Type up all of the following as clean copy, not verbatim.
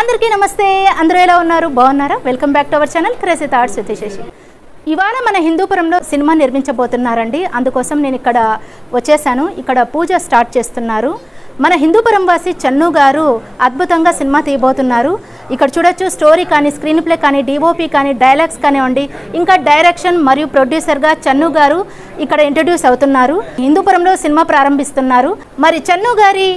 అందరికీ నమస్తే. అందరూ ఎలా ఉన్నారు? బాగున్నారా? Welcome back to our channel crazy thoughts with Shashi. ఇవాళ మన హిందూపురంలో సినిమా నిర్మించబోతున్నారండి. అందుకోసం నేను ఇక్కడ వచ్చేసాను. ఇక్కడ పూజ స్టార్ట్ చేస్తున్నారు. మన హిందూపురం వాసి చన్ను గారు అద్భుతంగా సినిమా తీయబోతున్నారు. ఇక్కడ చూడొచ్చు, స్టోరీ కానీ, స్క్రీన్ ప్లే కానీ, డిఓపి కానీ, డైలాగ్స్ కానివ్వండి, ఇంకా డైరెక్షన్ మరియు ప్రొడ్యూసర్గా చన్ను గారు ఇక్కడ ఇంట్రడ్యూస్ అవుతున్నారు. హిందూపురంలో సినిమా ప్రారంభిస్తున్నారు. మరి చన్ను గారి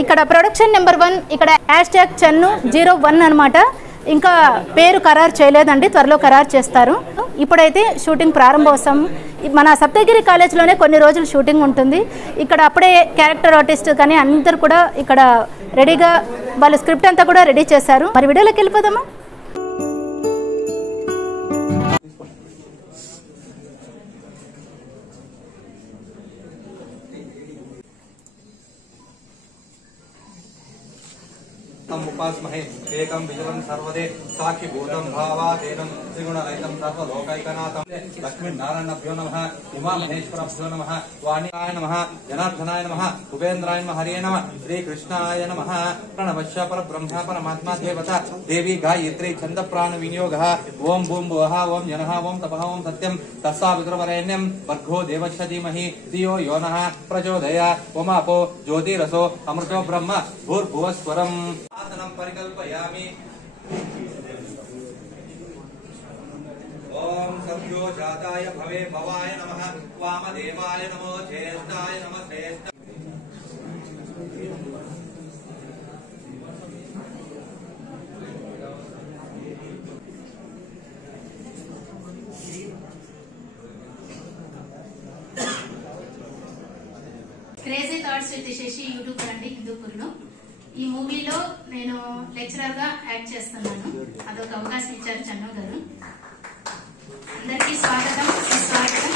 ఇక్కడ ప్రొడక్షన్ నెంబర్ 1, ఇక్కడ హ్యాష్ట్యాగ్ చన్ను 01 అనమాట. ఇంకా పేరు ఖరారు చేయలేదండి, త్వరలో ఖరారు చేస్తారు. ఇప్పుడైతే షూటింగ్ ప్రారంభోత్సవం మన సప్తగిరి కాలేజ్లోనే కొన్ని రోజులు షూటింగ్ ఉంటుంది. ఇక్కడ అప్పుడే క్యారెక్టర్ ఆర్టిస్ట్ కానీ అందరు కూడా ఇక్కడ రెడీగా వాళ్ళ స్క్రిప్ట్ అంతా కూడా రెడీ చేశారు. మరి వీడియోలోకి వెళ్ళిపోదామా? उपास्महे एकं विजलं सर्वदे साक्षिभूतं भावादेनं त्रिगुणरहितं सर्वलोकैकनाथं लक्ष्मीनारायणाभ्यो नमः, उमामहेश्वराभ्यो नमः, वाणिकाय नमः, जनार्दनाय नमः, कुबेन्द्राय नमः, हरे नमः, श्रीकृष्णाय नमः. प्रणवश्च परब्रह्म परमात्मा देवता देवी गायत्री छन्दप्राण विनियोगः. ओम भूम भुवः ओम जनः ओम तपः ओम सत्यं तस्सावितुर्वरेण्यं भर्गो देवस्य धीमहि धियो यो नः प्रचोदयात्. ओमापो ज्योतिरसो अमृतो ब्रह्म भूर्भुवस्वरम्. आसनं परिकल्पयामि. ओम सभ्यो जाताय भवे भवाय नमः, वामदेवाय नमो, ज्येष्ठाय नमः श्रेष्ठ. Crazy thoughts with Shashi YouTube అండి హిందూపూర్లో. ఈ మూవీలో నేను లెక్చరర్ గా యాక్ట్ చేస్తున్నాను. అదొక అవకాశం ఇచ్చారు చన్ను గారు. అందరికీ స్వాగతం, సుస్వాగతం.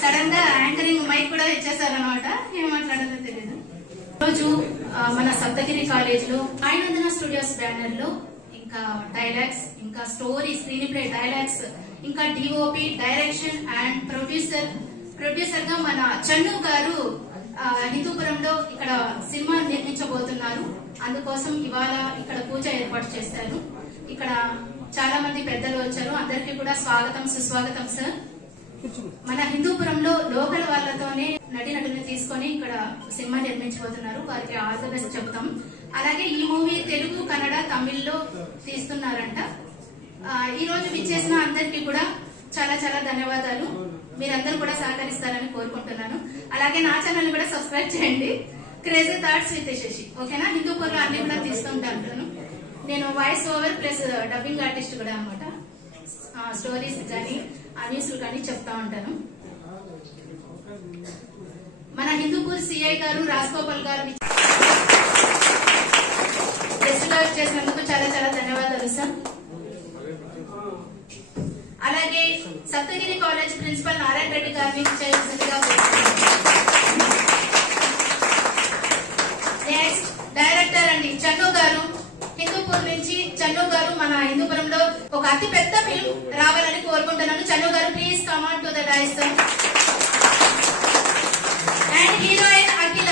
సడన్ గా యాంకరింగ్ మైక్ కూడా ఇచ్చేసారనమాట. ఏం మాట్లాడాలో తెలియదు. రోజు మన సప్తగిరి కాలేజ్ లో సాయినందన స్టూడియోస్ బ్యానర్ లో ఇంకా డైలాగ్స్, ఇంకా స్టోరీ, స్క్రీన్ ప్లే, డైలాగ్స్, ఇంకా డిఓపి, డైరెక్షన్ అండ్ ప్రొడ్యూసర్ గా మన చన్ను గారు హిందూపురంలో ఇక్కడ సినిమా నిర్మించబోతున్నారు. అందుకోసం ఇవాళ ఇక్కడ పూజ ఏర్పాటు చేశారు. ఇక్కడ చాలా మంది పెద్దలు వచ్చారు. అందరికీ కూడా స్వాగతం, సుస్వాగతం సార్. మన హిందూపురంలో లోకల్ వాళ్ళతోనే నటులను తీసుకొని ఇక్కడ సినిమా నిర్మించబోతున్నారు. వారికి ఆల్ ది బెస్ట్ చెప్తాం. అలాగే ఈ మూవీ తెలుగు, కన్నడ, తమిళ్లో తీస్తున్నారంట. ఈ రోజు విచ్చేసిన అందరికీ కూడా చాలా చాలా ధన్యవాదాలు. మీరందరూ కూడా సహకరిస్తారని కోరుకుంటున్నాను. అలాగే నా ఛానల్ కూడా సబ్స్క్రైబ్ చేయండి, క్రేజీ థాట్స్ విత్ శశి. ఓకేనా? హిందూపూర్లో అన్ని కూడా తీసుకుంటాను. నేను voice over plus dubbing artist కూడా అనమాట. స్టోరీస్ కానీ, న్యూస్లు కానీ చెప్తా ఉంటాను. మన హిందూపూర్ సిఐ గారు రాజగోపాల్ గారు గెస్ట్ గా చేసినందుకు చాలా చాలా ధన్యవాదాలు సార్. అలాగే సప్తగిరి కాలేజ్ ప్రిన్సిపల్ నారాయణ రెడ్డి గారిని చేయాల్సిందిగా నెక్స్ట్ డైరెక్టర్ అండి చన్ను గారు. హిందూపూర్ నుంచి చన్ను గారు మన హిందూపురంలో ఒక అతి పెద్ద ఫిల్మ్ రావాలని కోరుకుంటున్నాను. చన్ను గారు please come on to the dais. And heroine Akhila.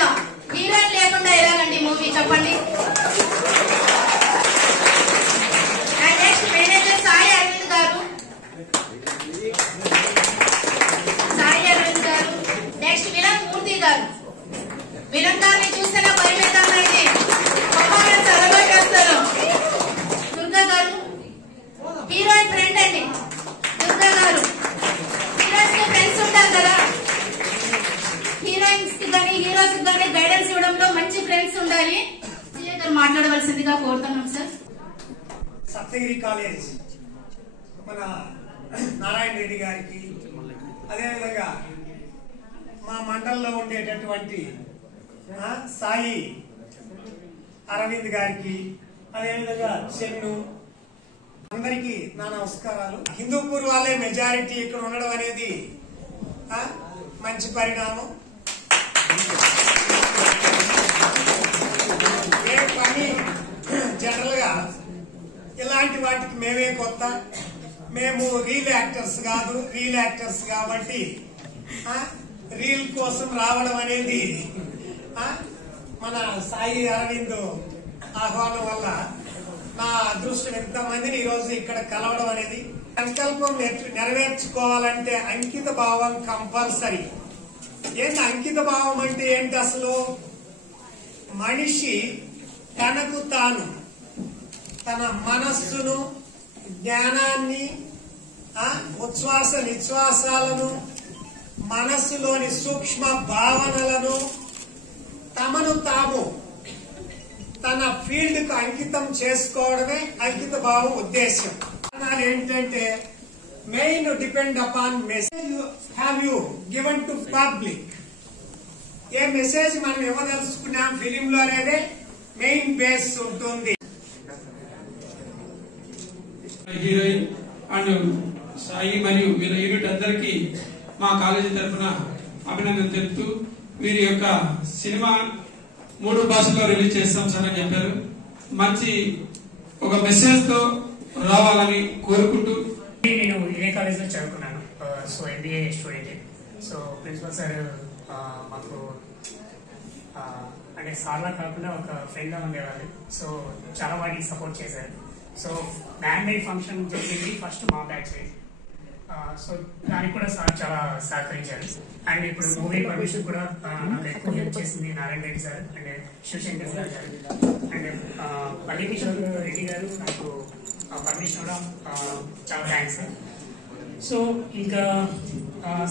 Heroine లేకుండా ఎలాగండి మూవీ చెప్పండి. And next manager Sai Aravind గారు. నెక్స్ట్ విలన్ మూర్తి గారు. విలన్ గారిని చూస్తేనే భయమేదండి, చదవగా చేస్తారు. దుర్గా గారు హీరోయిన్ ఫ్రెండ్ అండి. దుర్గా గారు హీరోయిన్స్ కి ఫ్రెండ్స్ ఉంటారు కదా, హీరోయిన్స్ కి కానీ హీరోస్ కి కానీ గైడెన్స్ ఇవ్వడంలో మంచి ఫ్రెండ్స్ ఉండాలి. మాట్లాడవలసిందిగా కోరుతున్నాం సార్. సప్తగిరి కాలేజ్ మన నారాయణ రెడ్డి గారికి, అదేవిధంగా మా మండలంలో ఉండేటటువంటి సాయి అరవింద్ గారికి, అదేవిధంగా చెన్ను, అందరికీ నా నమస్కారాలు. హిందూపూర్ వాళ్ళే మెజారిటీ ఇక్కడ ఉండడం అనేది మంచి పరిణామం. ఏ పని జనరల్ గా ఇలాంటి వాటికి మేమే కొత్త. మేము రీల్ యాక్టర్స్ కాదు, రీల్ యాక్టర్స్ కాబట్టి రీల్ కోసం రావడం అనేది మన సాయి అరవింద్ ఆహ్వానం వల్ల నా అదృష్టం ఎంతమందిని ఈరోజు ఇక్కడ కలవడం అనేది. సంకల్పం నెరవేర్చుకోవాలంటే అంకిత భావం కంపల్సరీ. ఏంటి అంకిత భావం అంటే ఏంటి? అసలు మనిషి తనకు తాను తన మనస్సును, జ్ఞానాన్ని, ఉచ్ఛ్వాస నిశ్వాసాలను, మనస్సులోని సూక్ష్మ భావనలను తమను తాము తన ఫీల్డ్ కు అంకితం చేసుకోవడమే అంకిత భావం ఉద్దేశం. కారణాలు ఏంటంటే main depend upon message have you given to public. A message మనం ఇవ్వదలుచుకున్నాం ఫిలిం లో అనేదే మెయిన్ బేస్ ఉంటుంది. హీరోయిన్ అండ్ సాయి మరియు వీళ్ళ యూనిట్ అందరికీ మా కాలేజీ తరఫున అభినందన తెలుపుతూ, వీరి యొక్క సినిమా 3 భాషల్లో రిలీజ్ చేస్తాం సార్ అని చెప్పారు. మంచి ఒక మెసేజ్ తో రావాలని కోరుకుంటూ, నేను ఇదే కాలేజ్ లో చదువుకున్నాను. So MBA student. So principal sir మాకు అంటే సార్లా కాకుండా ఒక ఫ్రెండ్ గా ఉండేవాళ్ళు. సో చాలా వాటికి సపోర్ట్ చేశారు. సో బ్యాండ్ మేడ్ ఫంక్షన్ జరిగింది ఫస్ట్ మా బ్యాచ్. సో దానికి కూడా సార్ చాలా సహకరించారు. అండ్ ఇప్పుడు మూవీ పర్మిషన్ కూడా నాకు ఎక్కువ హెల్ప్ చేసింది Narayana Reddy sir and Shivashankar sir గారు అండ్ పల్లి కిషోర్ రెడ్డి గారు నాకు పర్మిషన్ కూడా చాలా థ్యాంక్స్. సో ఇంకా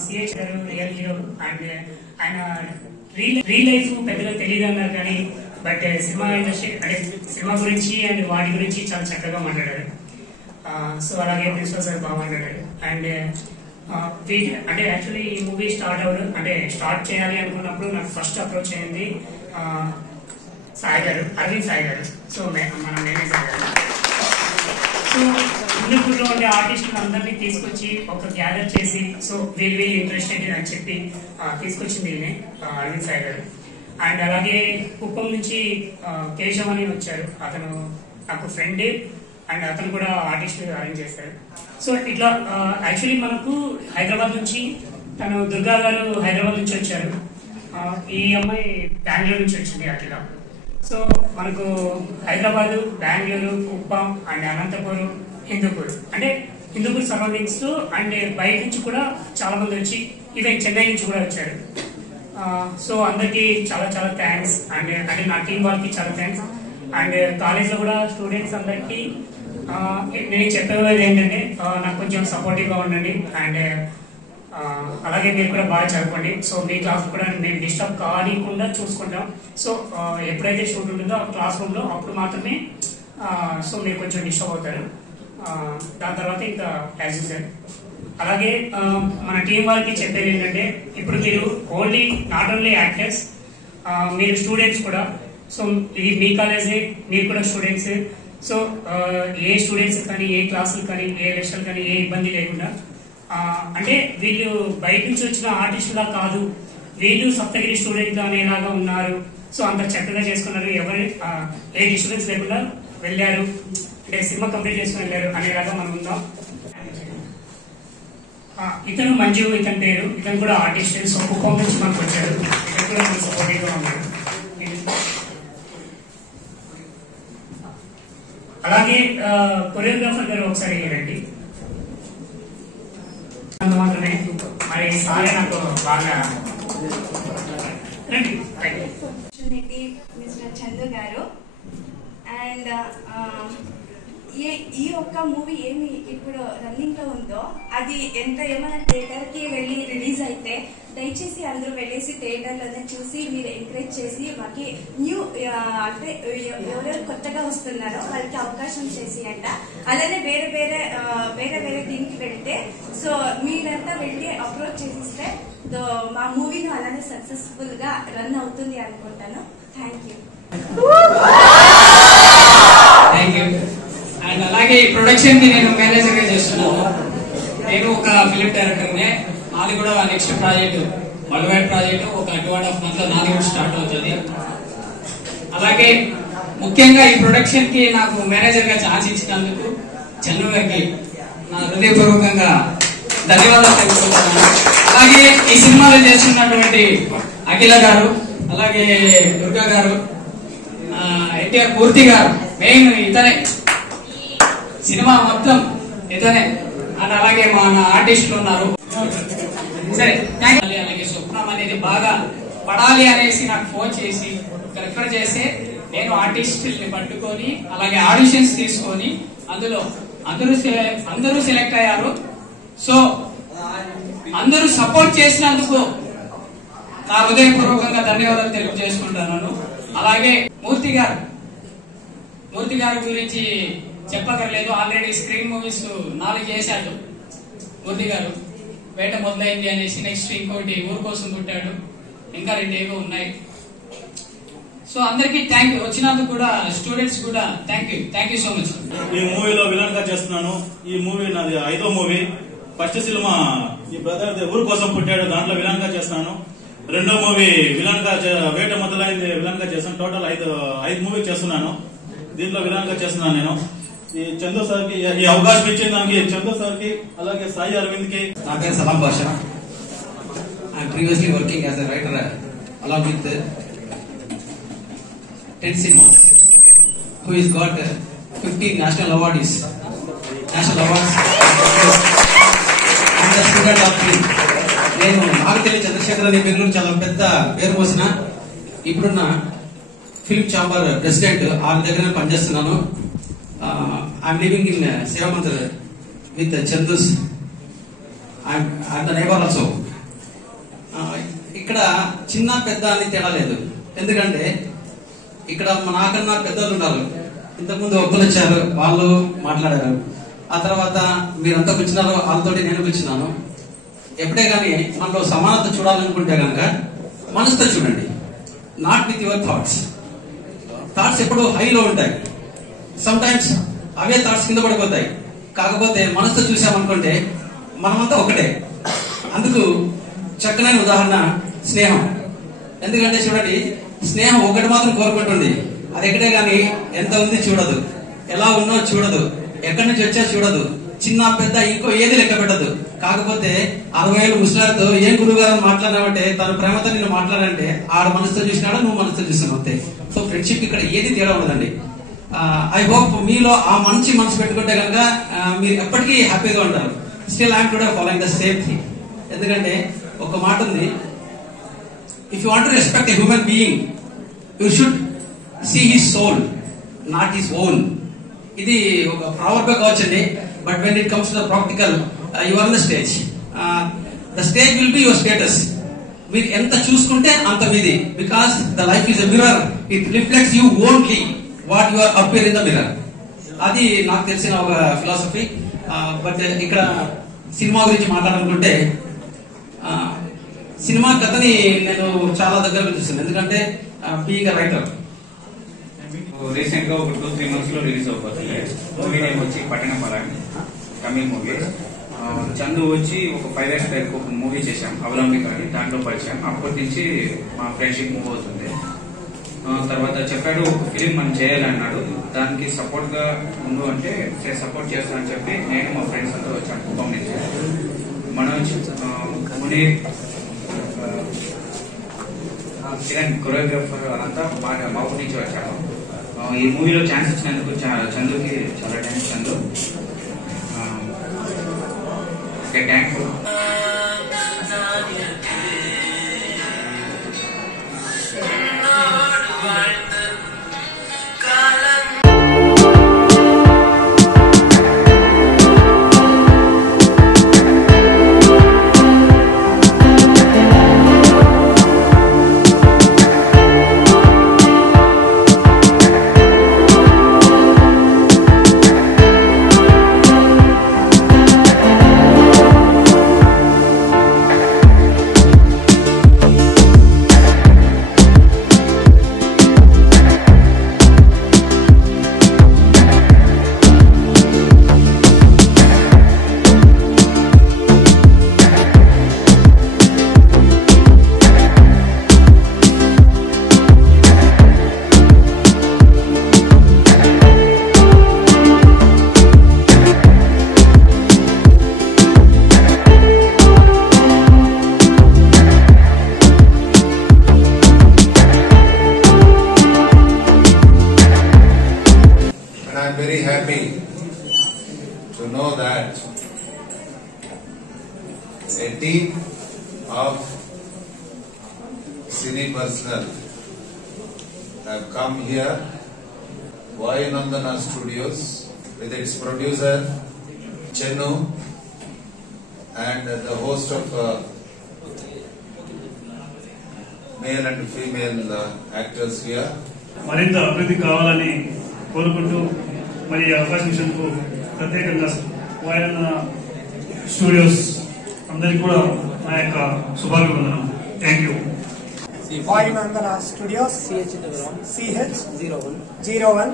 సిహెచ్ గారు రియల్ హీరో అండ్ ఆయన రియల్ లైఫ్ పెద్దగా తెలియదు అన్నారు కానీ బట్ సినిమా ఇండస్ట్రీ అంటే సినిమా గురించి అండ్ వాటి గురించి చాలా చక్కగా మాట్లాడారు. సో అలాగే ప్రిన్సిపల్ సార్ బాగా మాట్లాడారు. అండ్ అంటే యాక్చువల్లీ ఈ మూవీ స్టార్ట్ చేయాలి అనుకున్నప్పుడు నాకు ఫస్ట్ అప్రోచ్ అయింది సాయి గారు, అరవింద్ సాయి గారు. సో మన మేనేజర్ గారు. సో హిందూపూర్లో ఉండే ఆర్టిస్టులు అందరినీ తీసుకొచ్చి ఒక గ్యాదర్ చేసి సో వీళ్ళు ఇంట్రెస్టెడ్ అని చెప్పి తీసుకొచ్చింది అరవింద్ సాయి గారు. అండ్ అలాగే కుప్పం నుంచి కేశవ్ అని వచ్చారు. అతను నాకు ఫ్రెండ్ అండ్ అతను కూడా ఆర్టిస్ట్ అరేంజ్ చేశారు. సో ఇట్లా యాక్చువల్లీ మనకు హైదరాబాద్ నుంచి తను దుర్గా గారు హైదరాబాద్ నుంచి వచ్చారు. ఈ అమ్మాయి బెంగళూరు నుంచి వచ్చింది అఖిల. సో మనకు హైదరాబాద్, బెంగళూరు, కుప్పం అండ్ అనంతపురం, హిందూపూర్ అంటే హిందూపూర్ సరౌండింగ్స్ లో అండ్ బయట నుంచి కూడా చాలా మంది వచ్చి ఈవెన్ చెన్నై నుంచి కూడా వచ్చారు. సో అందరికి చాలా చాలా థ్యాంక్స్. అండ్ అంటే నా టీం వాళ్ళకి చాలా థ్యాంక్స్. అండ్ కాలేజ్ లో కూడా స్టూడెంట్స్ అందరికి నేను చెప్పేది ఏంటంటే నాకు కొంచెం సపోర్టివ్ గా ఉండండి అండ్ అలాగే మీరు కూడా బాగా చదువుకోండి. సో మీ క్లాస్ కూడా మేము డిస్టర్బ్ కానికుండా చూసుకుంటాం. సో ఎప్పుడైతే షూట్ ఉంటుందో ఆ క్లాస్ రూమ్ లో అప్పుడు మాత్రమే సో మీరు కొంచెం డిస్టర్బ్ అవుతారు. దాని తర్వాత ఇంకా యాజ్ యూజువల్. అలాగే మన టీం వాళ్ళకి చెప్పేది ఏంటంటే ఇప్పుడు మీరు నాట్ ఓన్లీ యాక్టర్స్, మీరు స్టూడెంట్స్ కూడా. సో ఇది మీ కాలేజే, మీరు కూడా స్టూడెంట్స్. సో ఏ స్టూడెంట్స్ కానీ ఏ క్లాసులు కానీ ఏ లెక్చర్లు కానీ ఏ ఇబ్బంది లేకుండా అంటే వీళ్ళు బయట నుంచి వచ్చిన ఆర్టిస్టులా కాదు, వీళ్ళు సప్తగిరి స్టూడెంట్ అనేలాగా ఉన్నారు. సో అంత చక్కగా చేసుకున్నారు, ఎవరి ఏ డిస్టర్బెన్స్ లేకుండా వెళ్ళారు, అంటే సినిమా కంప్లీట్ చేసుకుని వెళ్ళారు అనేలాగా మనం ఉందాం. ఇతను మంజు, ఇతని పేరు. ఇతను కూడా ఆర్టిస్ట్. సో కుప్పం నుంచి మనకు వచ్చారు. ఇతను కూడా మనకు సపోర్టివ్ గా ఉన్నాడు. అలాగే కొరియోగ్రాఫర్ గారు ఒకసారి రండి. మాత్రమే మరి సారే నాకు బాగా రండి. మిస్టర్ చందు గారు అండ్ ఈ ఒక్క మూవీ ఏమి ఇప్పుడు రన్నింగ్ లో ఉందో అది ఏమైనా థియేటర్ కి వెళ్ళి రిలీజ్ అయితే దయచేసి అందరూ వెళ్ళేసి థియేటర్లోనే చూసి మీరు ఎంకరేజ్ చేసి మాకి న్యూ అంటే ఎవరెవరు కొత్తగా వస్తున్నారో వాళ్ళకి అవకాశం చేసి అంట. అలానే వేరే వేరే దీనికి వెళ్తే సో మీరంతా వెళ్ళి అప్రోచ్ చేసిస్తే మా మూవీని అలానే సక్సెస్ఫుల్ గా రన్ అవుతుంది అనుకుంటాను. Thank you. అండ్ అలాగే ఈ ప్రొడక్షన్ కి నేను మేనేజర్ గా చేస్తున్నాను. నేను ఒక ఫిలిం డైరెక్టర్ నే. నాది కూడా నెక్స్ట్ ప్రాజెక్ట్ వరల్డ్ ప్రాజెక్ట్ ఒక 2.5 months లో నాది కూడా స్టార్ట్ అవుతుంది. అలాగే ముఖ్యంగా ఈ ప్రొడక్షన్ కి నాకు మేనేజర్ గా ఛాన్స్ ఇచ్చినందుకు చందు గారికి నా హృదయపూర్వకంగా ధన్యవాదాలు తెలుపుతున్నాను. అలాగే ఈ సినిమాలో చేస్తున్నటువంటి అఖిల గారు, అలాగే దుర్గా గారు, ఎన్టీఆర్ మూర్తి గారు మెయిన్ ఇతనే, సినిమా మొత్తం ఇతనే. అండ్ అలాగే మన ఆర్టిస్టులు ఉన్నారు. సరే, అలాగే స్వప్నం అనేది బాగా పడాలి అనేసి నాకు ఫోన్ చేసి రిఫర్ చేస్తే నేను ఆర్టిస్టుల్ని పట్టుకొని అలాగే ఆడిషన్స్ తీసుకొని అందులో అందరూ సెలెక్ట్ అయ్యారు. సో అందరూ సపోర్ట్ చేసినందుకు నా హృదయపూర్వకంగా ధన్యవాదాలు తెలియజేసుకుంటున్నాను. అలాగే మూర్తి గారి గురించి చెప్పగలేదు. ఆల్రెడీ స్క్రీన్ మూవీస్ 4 చేశాడు మూర్తి గారు. వేట మొదలైంది అనేసి, నెక్స్ట్ ఇంకోటి ఊరు కోసం పుట్టాడు, ఇంకా 2 ఏవో ఉన్నాయి. సో అందరికి థ్యాంక్ యూ, వచ్చినందుకు కూడా స్టూడెంట్స్ కూడా థ్యాంక్ యూ సో మచ్. ఈ మూవీలో విలన్ గా చేస్తున్నాను. ఈ మూవీ నాది 5వ మూవీ. ఫస్ట్ సినిమా ఈ బ్రదర్ ఊరు కోసం పుట్టాడు, దాంట్లో విలన్ గా చేస్తున్నాను. 2వ మూవీ విలన్ గా వేట మొదలైంది విలన్ గా చేస్తాను. టోటల్ 5 మూవీ చేస్తున్నాను. దీంట్లో విలన్ గా చేస్తున్నాను నేను. ఈ చందు సార్ కి ఈ అవకాశం ఇచ్చిన దానికి చందు సార్ కి అలాగే సాయి అరవింద్ కి. నా పేరు Salam Basha. I'm previously working as a writer along with 10 cinemas, who has got 15 national awards. I'm the student of film. నేను నాగతిల్లి చంద్రశేఖర్ అనే బెంగళూరు చాలా పెద్ద పేరు మోసిన ఇప్పుడున్న ఫిల్మ్ ఛాంబర్ ప్రెసిడెంట్ ఆయన దగ్గర పనిచేస్తున్నాను. I'm living in Sevamantar with Chandus. I'm the neighbour also. ఇక్కడ చిన్న పెద్ద అని తేడా లేదు. ఎందుకంటే ఇక్కడ నాకన్నా పెద్దలు ఉన్నారు. ఇంతకుముందు ఒక్కరు వచ్చారు, వాళ్ళు మాట్లాడారు. ఆ తర్వాత మీరంతా కూర్చున్నారు, వాళ్ళతో నేను కూర్చున్నాను. ఎప్పుడే కానీ మనలో సమానత చూడాలనుకుంటే కనుక మనసుతో చూడండి, not with your thoughts. Thoughts ఎప్పుడు హైలో ఉంటాయి, సమ్ టైమ్స్ అవే థాట్స్ కింద పడిపోతాయి. కాకపోతే మనసుతో చూసామనుకుంటే మనమంతా ఒకటే. అందుకు చక్కనైన ఉదాహరణ స్నేహం. ఎందుకంటే చూడండి, స్నేహం ఒకటి మాత్రం కోరుకుంటుంది, అది ఎక్కడే గాని ఎంత ఉంది చూడదు, ఎలా ఉన్నో చూడదు, ఎక్కడి నుంచి వచ్చా చూడదు, చిన్న పెద్ద ఇంకో ఏది లెక్క పెట్టదు. కాకపోతే 60 ఏళ్ళు ముసలాడితో ఏం గురువు గారు మాట్లాడావంటే తన ప్రేమతో నిన్ను మాట్లాడంటే ఆడ మనసుతో చూసినాడు, నువ్వు మనసుతో చూస్తున్నావు అంతే. సో ఫ్రెండ్షిప్ ఇక్కడ ఏది తేడా ఉండదండి. ఐ హోప్ మీలో ఆ మంచి మనసు పెట్టుకుంటే కనుక మీరు ఎప్పటికీ హ్యాపీగా ఉంటారు. Still I'm today following the same thing. ఎందుకంటే ఒక మాట ఉంది, if you want to respect a human being, you should see his soul, not his own. ఇది ఒక ప్రావర్బ్ కావచ్చండి. But when it comes to the practical, you are on the stage. The stage will be your status. మీరు ఎంత చూసుకుంటే అంత మీది. Because the life is a mirror, it reflects you only what you are appear in the mirror. అది నాకు తెలిసిన ఒక philosophy. But ఇక్కడ సినిమా గురించి మాట్లాడాలనుకుంటే సినిమా కథని నేను చాలా దగ్గరగా చూస్తాను. ఎందుకంటే బీయింగ్ రైటర్ రీసెంట్ గా ఒక 2-3 months లో రిలీజ్ అవుతుంది. మూవీ నేమ్ వచ్చి పట్టణపరాణి, తమిళ్ మూవీ. చందు వచ్చి ఒక 5 years బ్యాక్ ఒక మూవీ చేశాం అవలంబిక అని, దాంట్లో పరిచయం. అప్పటి నుంచి మా ఫ్రెండ్షిప్ మూవ్ అవుతుంది. తర్వాత చెప్పాడు ఒక ఫిలిం మనం చేయాలన్నాడు, దానికి సపోర్ట్ గా ముందు అంటే సపోర్ట్ చేస్తానని చెప్పి నేను మా ఫ్రెండ్స్ అంతా వచ్చాను కుప్పం నుంచి. మనోజ్, మునీర్, కిరణ్ కొరియోగ్రాఫర్ అంతా మా ఊరి నుంచి వచ్చాము. ఈ మూవీలో ఛాన్స్ ఇచ్చినందుకు చందుకి చాలా thanks Chandu. Thanks. A team of cine personnel have come here, Vayanandana Studios, with its producer Chennu and the host of male and female actors here. మరింత అభివృద్ధి కావాలని కోరుకుంటూ మరి అవకాశం ఇచ్చినందుకు ప్రత్యేకంగా వాయనందన స్టూడియోస్ అందరికీ కూడా నా యొక్క శుభాభివందనం. Thank you. Vayunandana studios CH01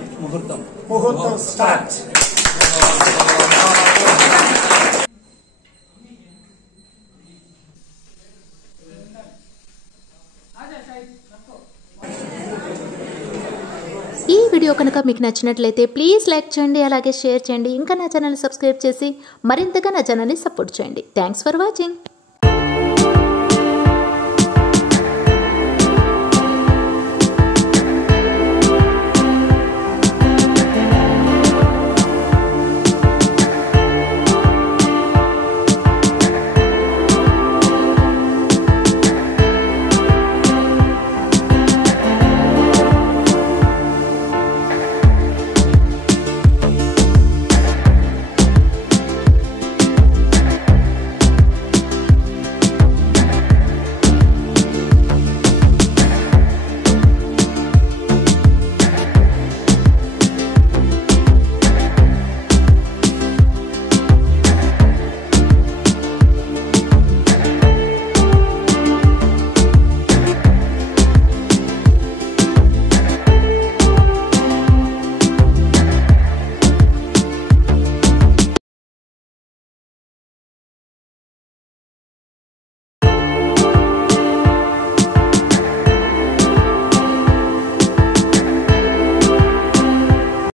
ముహూర్తం స్టార్ట్. ఈ వీడియో కనుక మీకు నచ్చినట్లయితే ప్లీజ్ లైక్ చేయండి, అలాగే షేర్ చేయండి. ఇంకా నా ఛానల్ని సబ్స్క్రైబ్ చేసి మరింతగా నా ఛానల్ని సపోర్ట్ చేయండి. Thanks for watching.